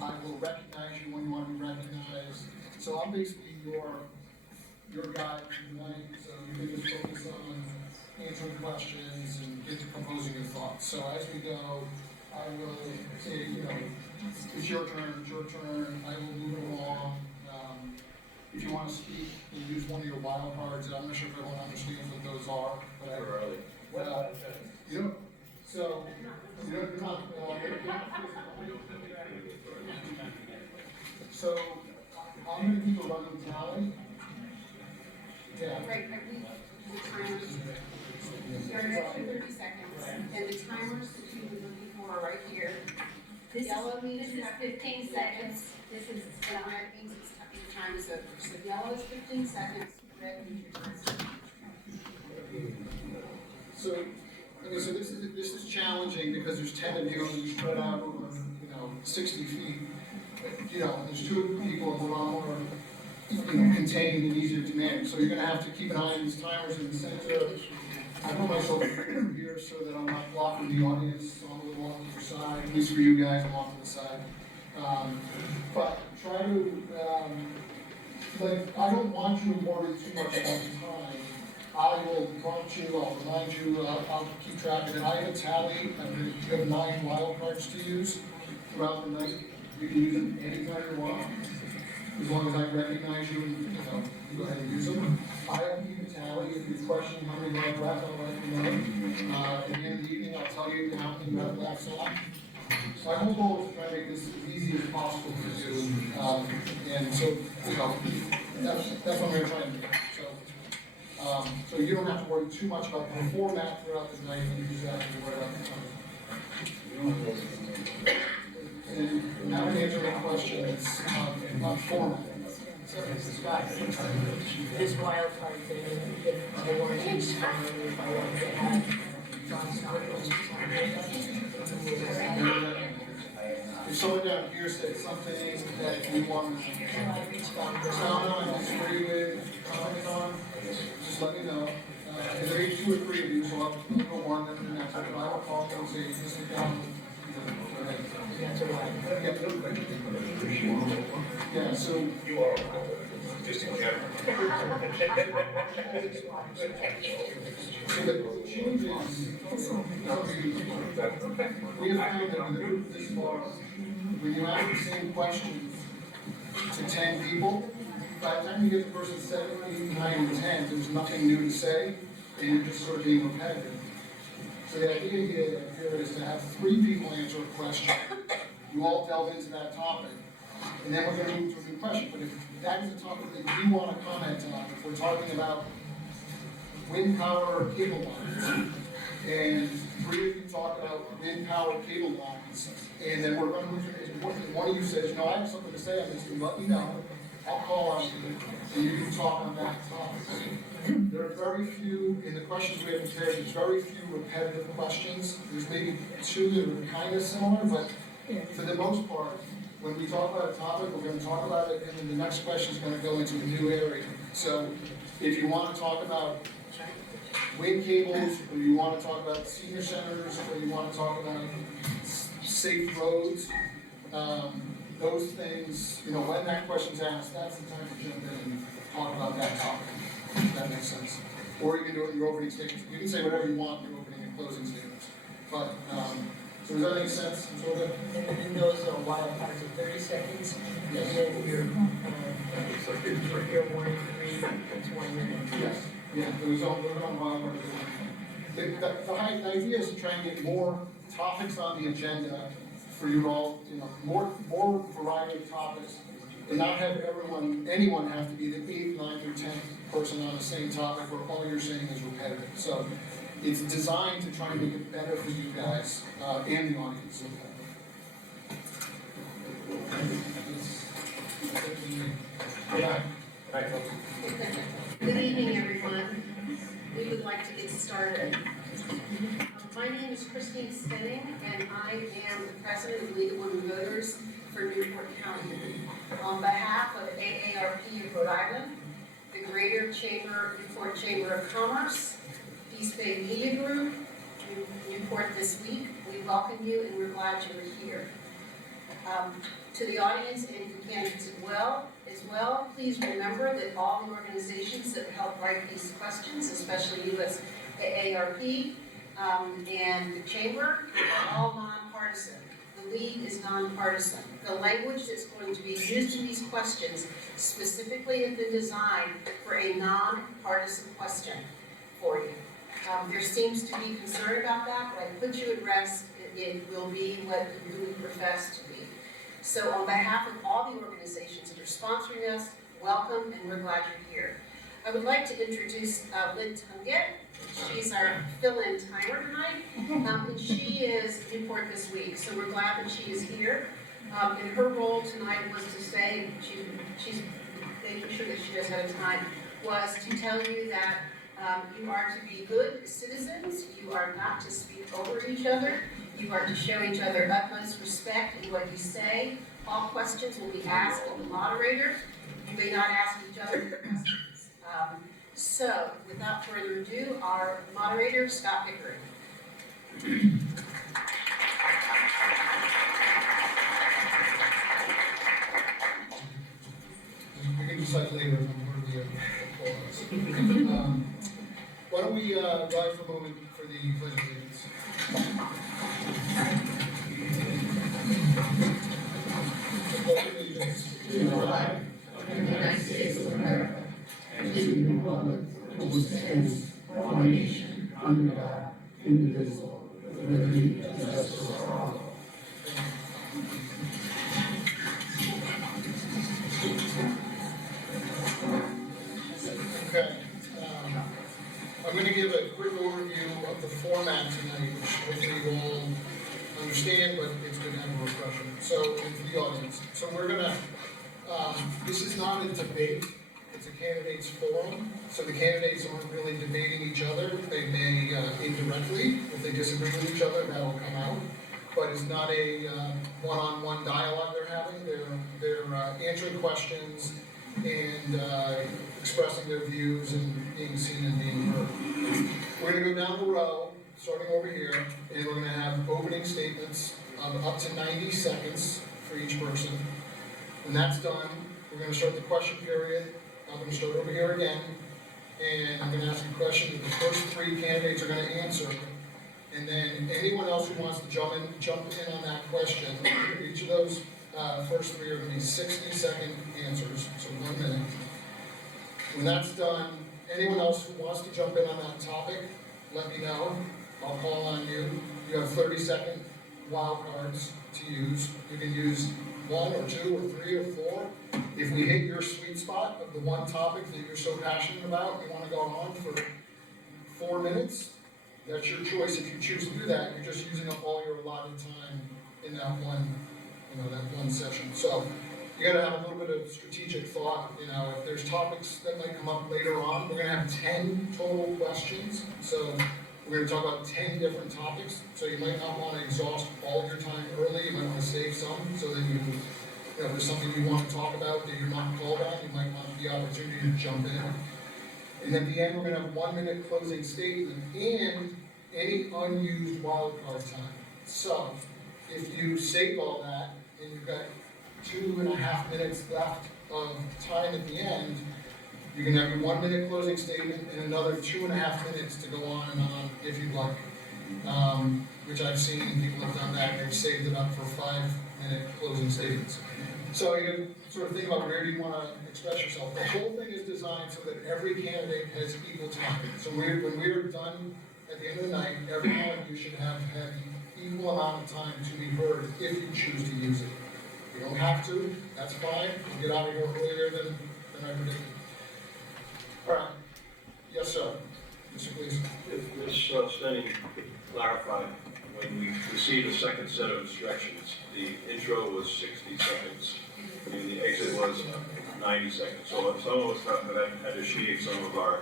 I will recognize you when you want to be recognized. So I'm basically your guy tonight, so you can just focus on answering questions and get to composing your thoughts. So as we go, I will say, it's your turn, I will move it along. If you want to speak, you use one of your wild cards. I'm not sure if everyone understands what those are, but so, you're not, so, I'm going to keep a running tally. Yeah. Right, but the timers, you're at 30 seconds, and the timers that you were looking for are right here. This Yellow means is 15 seconds. This is and red means it's your time is over. So yellow is 15 seconds, red means your time is over. So, okay, so this is challenging because there's 10 of you and you spread out over, 60 feet. There's 2 people who are more, contained and easier to manage. So you're going to have to keep an eye on these timers in the center. I put myself here so that I'm not blocking the audience. So I'm a little off to the side. At least for you guys, I'm off to the side. But try to, I don't want you to worry too much about the time. I will prompt you, I'll remind you, I'll keep track of it. I have a tally, you have 9 wild cards to use throughout the night. You can use them anytime you want, as long as I recognize you and, you go ahead and use them. I will keep a tally. If you question how many wild cards, I'll let you know. At the end of the evening, I'll tell you how many wild cards. So my whole goal is to try to make this as easy as possible for you. And so, that's what I'm going to try and do. So you don't have to worry too much about the format throughout the night. You just have to worry about the time. And now to answer the questions on format. So, Scott, this wild card thing, if I want to use if I want to have If someone down here said something that you want to expound on, disagree with, comment on, just let me know. If there are 2 or 3 of you, so I'll go one after the next, but I will call and say, just sit down. Yeah, so You are just in general. So the changes, we have found that in the group this far, when you ask the same question to 10 people, by the time you get the person 7, 8, 9, and 10, there's nothing new to say, and you're just sort of being repetitive. So the idea here is to have 3 people answer a question, you all delve into that topic, and then we're going to move to a new question. But if that is a topic that you want to comment on, if we're talking about wind power cable lines, and 3 of you talk about wind power cable lines, and then we're going to move to, one of you says, I have something to say on this, and let me know. I'll call on you, and you can talk on that topic. There are very few, in the questions we have prepared, there's very few repetitive questions. There's maybe 2 that are kind of similar, but for the most part, when we talk about a topic, we're going to talk about it, and then the next question is going to go into a new area. So if you want to talk about wind cables, or you want to talk about senior centers, or you want to talk about safe roads, those things, when that question's asked, that's the time to jump in and talk about that topic, if that makes sense. Or you can do it in your opening statements. You can say whatever you want in your opening and closing statements. But, so does that make sense? Sort of? and those are wild cards of 30 seconds. Yes. And then your 1 and 3, it's 1 minute. Yes. Yeah, those on wild cards. The idea is to try and get more topics on the agenda for you all, more variety of topics, and not have anyone have to be the 8th, 9th, or 10th person on the same topic where all you're saying is repetitive. So it's designed to try and make it better for you guys and the audience. Yeah. Good evening, everyone. We would like to get started. My name is Christine Spinning, and I am the president of League of Women Voters for Newport County. On behalf of AARP of Rhode Island, the Greater Newport Chamber of Commerce, East Bay Media Group, Newport This Week, we welcome you and we're glad you're here. To the audience and to candidates as well, please remember that all the organizations that help write these questions, especially you as AARP and the Chamber, are all nonpartisan. The league is nonpartisan. The language that's going to be used in these questions specifically has been designed for a nonpartisan question for you. There seems to be concern about that, but I put you at rest. It will be what you profess to be. So on behalf of all the organizations that are sponsoring us, welcome, and we're glad you're here. I would like to introduce Lynn Tunget. She's our fill-in timer tonight, and she is Newport this week, so we're glad that she is here. And her role tonight was to say, she's making sure that she does have time, was to tell you that you are to be good citizens, you are not to speak over each other, you are to show each other utmost respect in what you say. All questions will be asked of the moderator. You may not ask each other questions. So, without further ado, our moderator, Scott Pickering. We can decide later if I'm worthy of applause. Why don't we rise for a moment for the pledge of allegiance? Pledge of allegiance to the flag of the United States of America and to the republic for which stands one nation under God, indivisible, with liberty and justice for all. Okay. I'm going to give a quick overview of the format tonight, which hopefully you all understand, but it's going to have a refresher. So, and for the audience. So we're going to, this is not a debate, it's a candidates forum. So the candidates aren't really debating each other. They may indirectly, if they disagree with each other, that will come out. But it's not a one-on-one dialogue they're having. They're answering questions and expressing their views and being seen and being heard. We're going to go down the row, starting over here, and we're going to have opening statements of up to 90 seconds for each person. When that's done, we're going to start the question period. I'm going to start over here again, and I'm going to ask a question that the first three candidates are going to answer, and then anyone else who wants to jump in on that question, each of those first three are going to be 60-second answers, so 1 minute. When that's done, anyone else who wants to jump in on that topic, let me know. I'll call on you. You have 30-second wild cards to use. You can use 1 or 2 or 3 or 4. If we hit your sweet spot of the one topic that you're so passionate about, you want to go on for 4 minutes, that's your choice. If you choose to do that, you're just using up all your allotted time in that one session. So you got to have a little bit of strategic thought. If there's topics that might come up later on, we're going to have 10 total questions. So we're going to talk about 10 different topics. So you might not want to exhaust all of your time early. You might want to save some so that if there's something you want to talk about that you're not called on, you might want the opportunity to jump in. And at the end, we're going to have 1 minute closing statement and any unused wildcard time. So if you save all that and you've got 2.5 minutes left of time at the end, you can have your 1 minute closing statement and another 2.5 minutes to go on and on if you'd like. Which I've seen people have done that, they've saved it up for 5-minute closing statements. So you can sort of think about where do you want to express yourself. The whole thing is designed so that every candidate has equal time. So when we're done at the end of the night, every one of you should have had equal amount of time to be heard if you choose to use it. You don't have to, that's fine. We'll get out of here earlier than I predicted. All right. Yes, sir. Mr. Please. If Ms. Stenning could clarify, when we received a second set of instructions, the intro was 60 seconds, and the exit was 90 seconds. So some of us had to shave some of our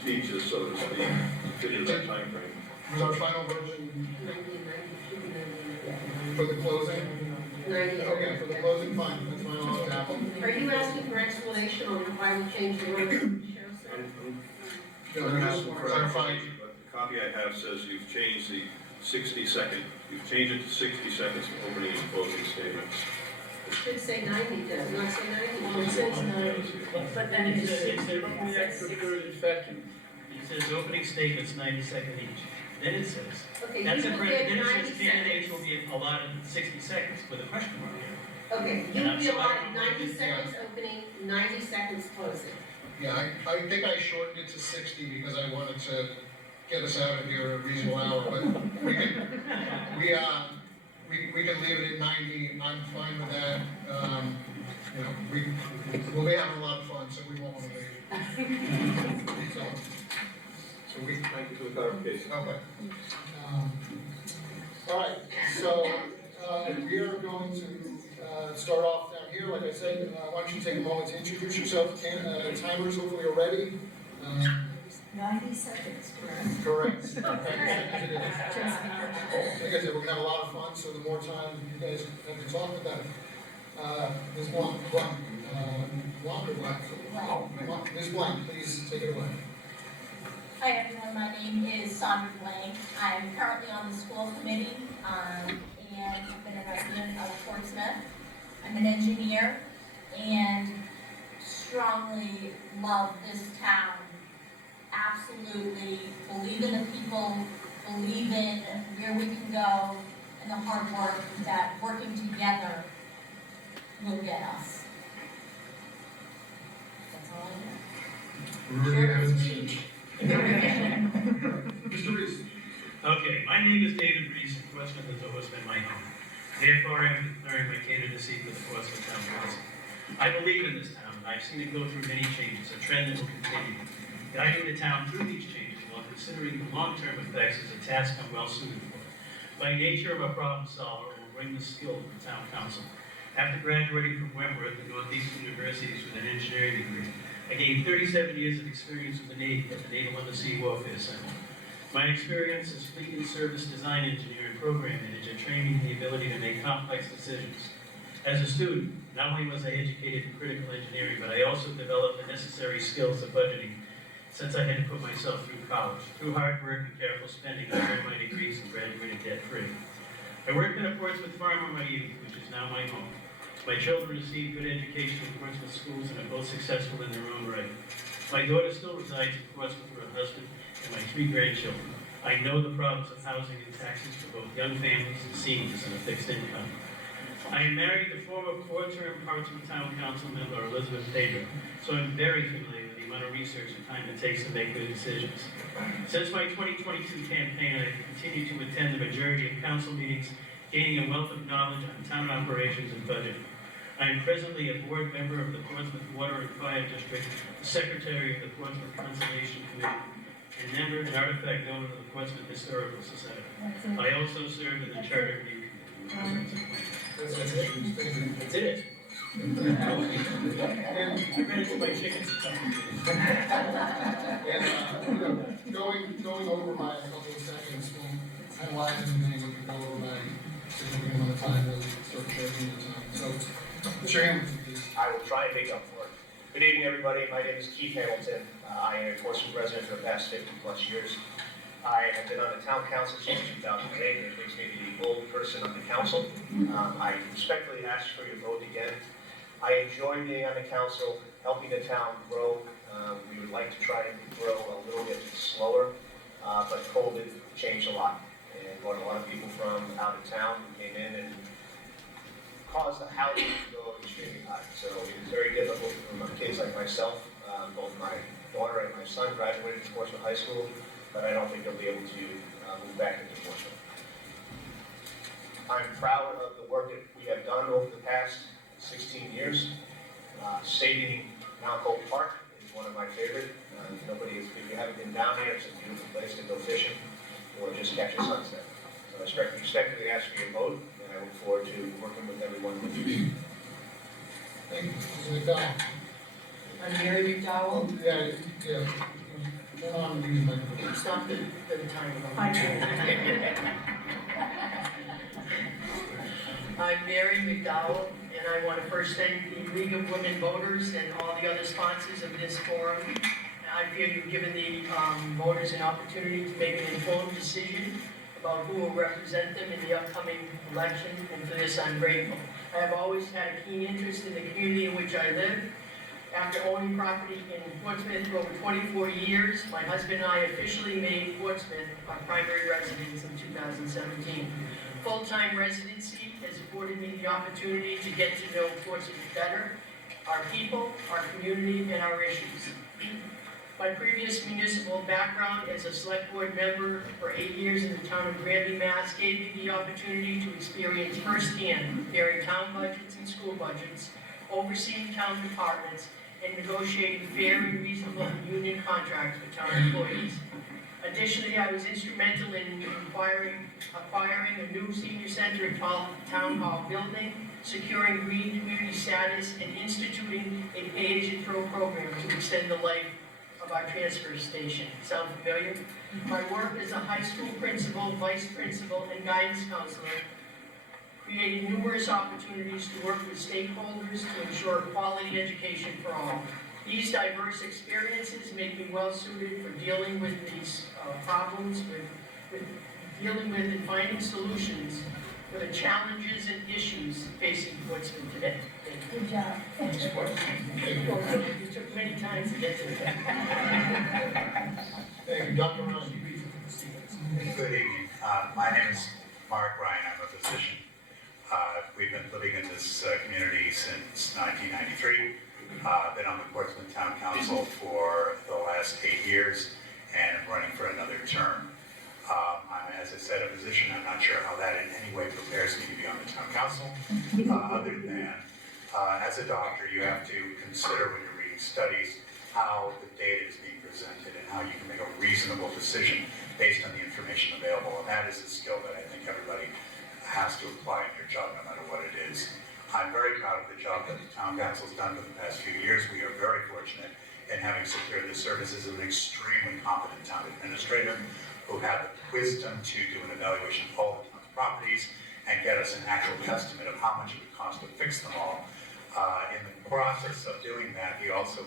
speeches, so to speak, to fit into that time frame. Was our final version for the closing? 90. Okay, for the closing, fine. That's fine. I'll have Are you asking for explanation on why we changed the order of the show, sir? No, I'm just clarifying. But the copy I have says you've changed the 60-second You've changed it to 60 seconds for opening and closing statements. It should say 90, does it not say 90? Well, it says 90, but then It it's says, six. the extra third infection. It says opening statements 90-second each. Then it says, Okay, that's you a will great, get then it 90 says candidates will seconds. be allotted 60 seconds with a question mark here. Okay, you And will I'm be sorry, allotted I'm 90 just- seconds opening, 90 seconds closing. Yeah, I think I shortened it to 60 because I wanted to get us out of here at a reasonable hour, but we can leave it at 90, I'm fine with that. You know, we'll be having a lot of fun, so we won't want to leave. So we, Thank you for the clarification. okay. All right, so we are going to start off down here. Like I said, why don't you take a moment to introduce yourself? Timers hopefully are ready. 90 seconds, correct? Correct. Like I said, we're gonna have a lot of fun, so the more time you guys have to talk, the better. Ms. Blanc, Blanc or Black? Blanc. Ms. Blanc, please take it away. Hi everyone, my name is Sandra Blank. I'm currently on the school committee, and I've been a resident of Portsmouth. I'm an engineer and strongly love this town. Absolutely believe in the people, believe in where we can go, and the hard work that working together will get us. That's all I have. Short and sweet. Mr. Reese. Okay, my name is David Reese, and Portsmouth has always been my home. Therefore, I am declaring my candidacy for the Portsmouth Town Council. I believe in this town, and I've seen it go through many changes, a trend that will continue. Guiding the town through these changes while considering the long-term effects is a task I'm well suited for. By nature, I'm a problem solver and will bring the skill to the town council. After graduating from Wentworth and Northeastern universities with an engineering degree, I gained 37 years of experience with the Navy at the Naval Undersea Warfare Center. My experience as fleet and service design engineer and program manager trained me in the ability to make complex decisions. As a student, not only was I educated in critical engineering, but I also developed the necessary skills of budgeting since I had to put myself through college. Through hard work and careful spending, I earned my degrees and graduated debt-free. I worked in a Portsmouth farm in my youth, which is now my home. My children received good education in Portsmouth schools and are both successful in their own right. My daughter still resides in Portsmouth with her husband and my 3 grandchildren. I know the problems of housing and taxes for both young families and seniors on a fixed income. I am married to former 4-term Portsmouth Town Council member Elizabeth Pedro, so I'm very familiar with the amount of research and time it takes to make good decisions. Since my 2022 campaign, I have continued to attend the majority of council meetings, gaining a wealth of knowledge on town operations and budget. I am presently a board member of the Portsmouth Water and Fire District, the secretary of the Portsmouth Conservation Committee, and member and artifact owner of the Portsmouth Historical Society. I also serve in the Charter Review Committee. That's it. And I ran into my chickens a couple of going over by a couple of seconds, we'll analyze anything, we can go over by significant amount of time, we'll start charging the time. So, Mr. Hamilton, please. I will try and make up for it. Good evening, everybody. My name is Keith Hamilton. I am a Portsmouth resident for the past 50+ years. I have been on the town council since 2008, and it makes me the old person on the council. I respectfully ask for your vote again. I enjoy being on the council, helping the town grow. We would like to try and grow a little bit slower, but COVID changed a lot and brought a lot of people from out of town who came in and caused the housing to go extremely high. So it is very difficult for kids like myself. Both my daughter and my son graduated from Portsmouth High School, but I don't think they'll be able to move back into Portsmouth. I'm proud of the work that we have done over the past 16 years. Saving Mount Hope Park is one of my favorite. If you haven't been down there, it's a beautiful place to go fishing or just catch a sunset. So I respectfully ask for your vote, and I look forward to working with everyone with you. Thank you, Mrs. McDowell. I'm Mary McDowell. Yeah. Turn on and use the microphone. Stop the timer. I'm Mary McDowell, and I want to first thank the League of Women Voters and all the other sponsors of this forum. I feel you've given the voters an opportunity to make an informed decision about who will represent them in the upcoming election, and for this I'm grateful. I have always had a keen interest in the community in which I live. After owning property in Portsmouth for over 24 years, my husband and I officially made Portsmouth our primary residence in 2017. Full-time residency has afforded me the opportunity to get to know Portsmouth better, our people, our community, and our issues. My previous municipal background as a select board member for 8 years in the town of Granby, Mass. Gave me the opportunity to experience firsthand preparing town budgets and school budgets, overseeing town departments, and negotiating fair and reasonable union contracts for town employees. Additionally, I was instrumental in acquiring a new senior center at Town Hall building, securing green community status, and instituting a pay-as-you-throw program to extend the life of our transfer station. Sound familiar? My work as a high school principal, vice principal, and guidance counselor created numerous opportunities to work with stakeholders to ensure quality education for all. These diverse experiences make me well suited for dealing with these problems, with dealing with and finding solutions for the challenges and issues facing Portsmouth today. Good job. You took many times to get to that. Thank you, Dr. Ryan. Good evening. My name is Mark Ryan. I'm a physician. We've been living in this community since 1993. Been on the Portsmouth Town Council for the last 8 years and I'm running for another term. I'm, as I said, a physician. I'm not sure how that in any way prepares me to be on the Town Council, other than as a doctor, you have to consider when you're reading studies how the data is being presented and how you can make a reasonable decision based on the information available. And that is a skill that I think everybody has to apply in your job, no matter what it is. I'm very proud of the job that the Town Council's done for the past few years. We are very fortunate in having secured the services of an extremely competent town administrator who had the wisdom to do an evaluation of all the town's properties and get us an actual estimate of how much it would cost to fix them all. In the process of doing that, he also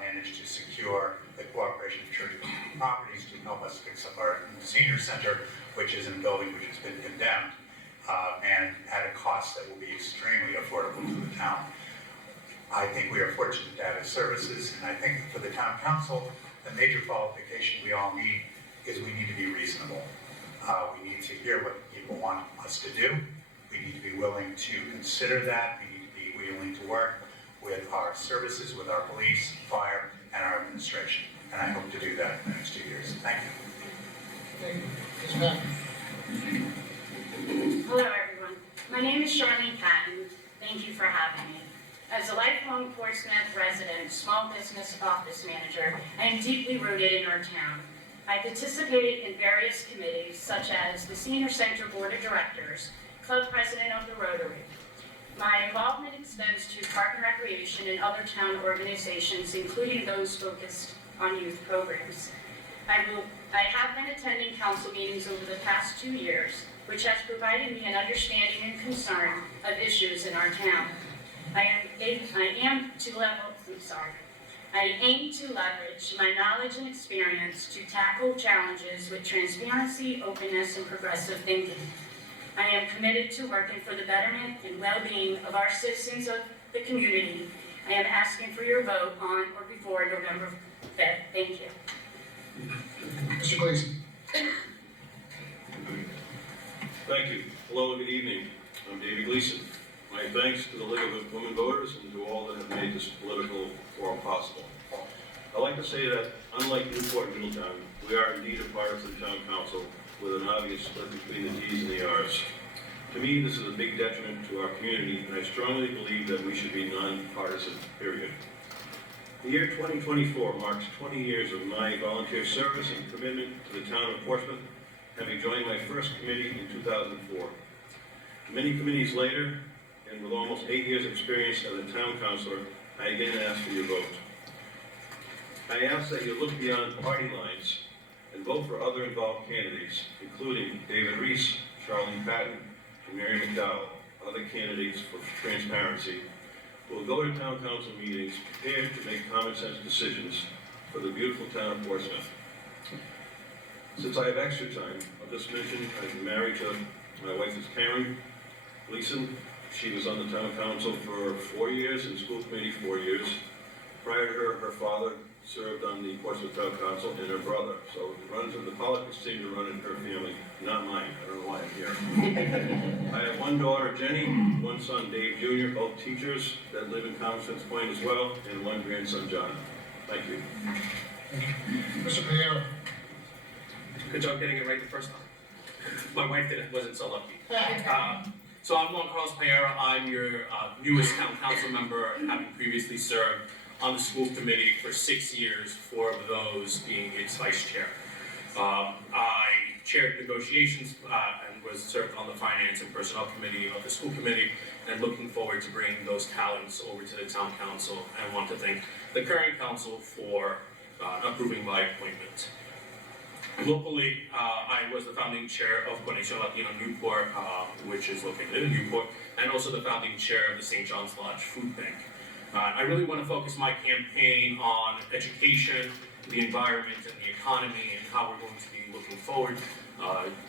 managed to secure the cooperation of church properties to help us fix up our senior center, which is in a building which has been condemned, and at a cost that will be extremely affordable to the town. I think we are fortunate to have his services, and I think for the town council, the major qualification we all need is we need to be reasonable. We need to hear what people want us to do. We need to be willing to consider that. We need to be willing to work with our services, with our police, fire, and our administration. And I hope to do that in the next 2 years. Thank you. Thank you. Ms. Patton. Hello, everyone. My name is Charlene Patton. Thank you for having me. As a lifelong Portsmouth resident, small business office manager, I am deeply rooted in our town. I participated in various committees, such as the Senior Center Board of Directors, Club President of the Rotary. My involvement extends to Park and Recreation and other town organizations, including those focused on youth programs. I have been attending council meetings over the past 2 years, which has provided me an understanding and concern of issues in our town. I aim to leverage my knowledge and experience to tackle challenges with transparency, openness, and progressive thinking. I am committed to working for the betterment and well-being of our citizens of the community. I am asking for your vote on or before November 5th. Thank you. Mr. Gleason. Thank you. Hello and good evening. I'm David Gleason. My thanks to the League of Women Voters and to all that have made this political forum possible. I'd like to say that, unlike Newport and Middletown, we are indeed a partisan town council with an obvious split between the T's and the R's. To me, this is a big detriment to our community, and I strongly believe that we should be non-partisan, period. The year 2024 marks 20 years of my volunteer service and commitment to the town of Portsmouth, having joined my first committee in 2004. Many committees later, and with almost 8 years' experience as a town councilor, I again ask for your vote. I ask that you look beyond party lines and vote for other involved candidates, including David Reese, Charlene Patton, and Mary McDowell, other candidates for transparency, who will go to town council meetings prepared to make common sense decisions for the beautiful town of Portsmouth. Since I have extra time, just mentioned, I'm married to, my wife is Karen Gleason. She was on the town council for 4 years, and school committee 4 years. Prior to her, her father served on the Portsmouth Town Council, and her brother. So the politics seem to run in her family, not mine. I don't know why I'm here. I have one daughter, Jenny, one son, Dave Jr., both teachers that live in Constance Point as well, and one grandson, John. Thank you. Mr. Piera. Good job getting it right the first time. My wife wasn't so lucky. So I'm Juan Carlos Piera. I'm your newest town council member, having previously served on the school committee for 6 years, 4 of those being its vice chair. I chaired negotiations and was served on the finance and personnel committee of the school committee, and looking forward to bringing those talents over to the town council, and want to thank the current council for approving my appointment. Locally, I was the founding chair of Conexión Latino Newport, which is located in Newport, and also the founding chair of the St. John's Lodge Food Bank. I really want to focus my campaign on education, the environment, and the economy, and how we're going to be looking forward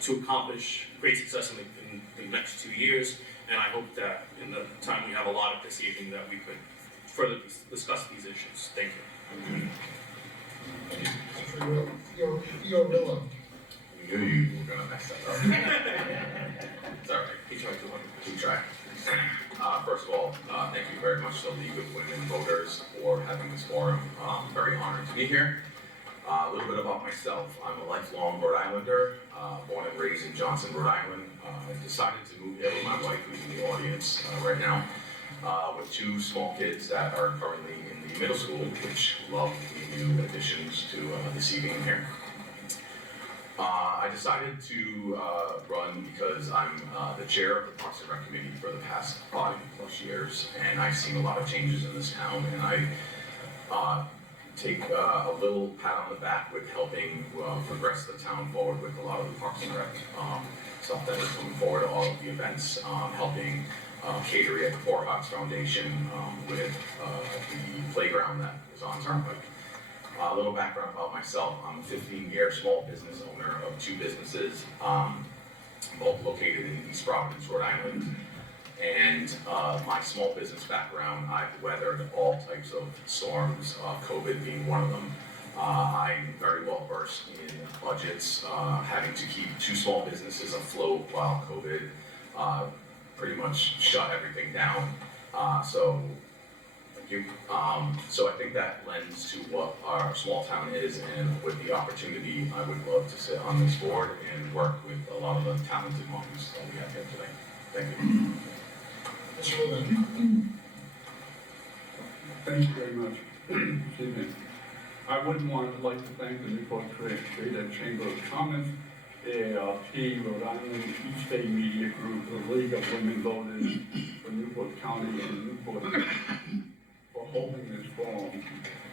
to accomplish great success in the next 2 years. And I hope that in the time we have allotted this evening that we could further discuss these issues. Thank you. You're Willow. We knew you were gonna mess that up. It's all right. He tried to win. Keep track. First of all, thank you very much to the League of Women Voters for having this forum. Very honored to be here. A little bit about myself. I'm a lifelong Rhode Islander, born and raised in Johnson, Rhode Island. I decided to move here with my wife, who's in the audience right now, with 2 small kids that are currently in the middle school, which love the new additions to this evening here. I decided to run because I'm the chair of the Parks and Rec Committee for the past 5+ years, and I've seen a lot of changes in this town, and I take a little pat on the back with helping progress the town forward with a lot of the Parks and Rec stuff that is coming forward, all of the events, helping catering at the Four Hawks Foundation with the playground that is on Turnpike. A little background about myself. I'm a 15-year small business owner of 2 businesses, both located in East Providence, Rhode Island. And my small business background, I've weathered all types of storms, COVID being one of them. I'm very well versed in budgets, having to keep 2 small businesses afloat while COVID pretty much shut everything down. Thank you. So I think that lends to what our small town is, and with the opportunity, I would love to sit on this board and work with a lot of the talented moms that we have here today. Thank you. Mr. Levin. Thank you very much. Excuse me. I would like to thank the Newport Creative Chamber of Commerce, AARP, Rhode Island, East Bay Media Group, the League of Women Voters for Newport County and Newport for holding this forum.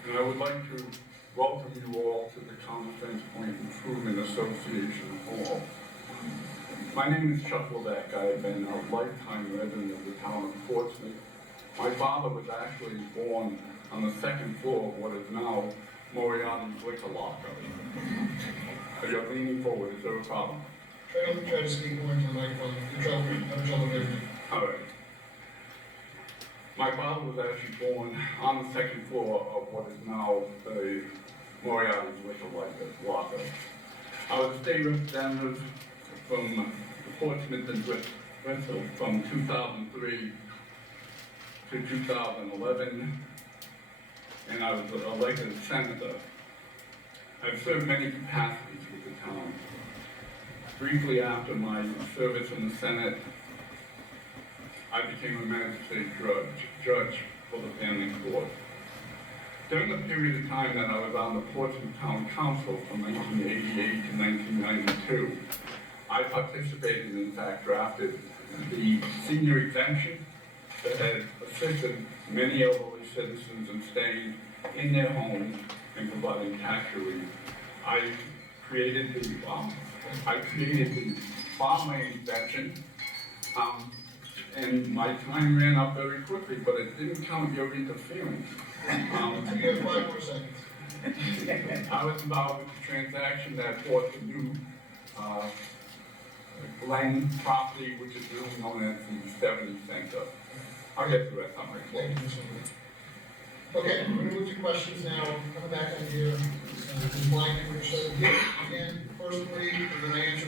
And I would like to welcome you all to the Conference Point Improvement Association Hall. My name is Chuck Levesque. I have been a lifetime resident of the town of Portsmouth. My father was actually born on the 2nd floor of what is now Moriarty's Liquor Locker. You're leaning forward, is there a problem? Try to speak more into the microphone. You're trouble hearing me. All right. My father was actually born on the 2nd floor of what is now the Moriarty's Liquor Locker. I was a state representative from Portsmouth and Bristol from 2003 to 2011, and I was elected senator. I've served many capacities with the town. Briefly after my service in the Senate, I became a magistrate judge for the family court. During the period of time that I was on the Portsmouth Town Council from 1988 to 1992, I participated, in fact, drafted the senior exemption that had assisted many elderly citizens in staying in their homes and providing tax relief. I created the farmland exemption, and my time ran up very quickly, but it didn't count your interference. You have 5 more seconds. I was involved with the transaction that bought the new Glen property, which is really known as the 70 Center. I'll get the rest on my Thank plate. you, Mr. Wood. Okay, we're gonna move to questions now, coming back on here, Ms. Blank, and Richard. Again, first three, we're gonna answer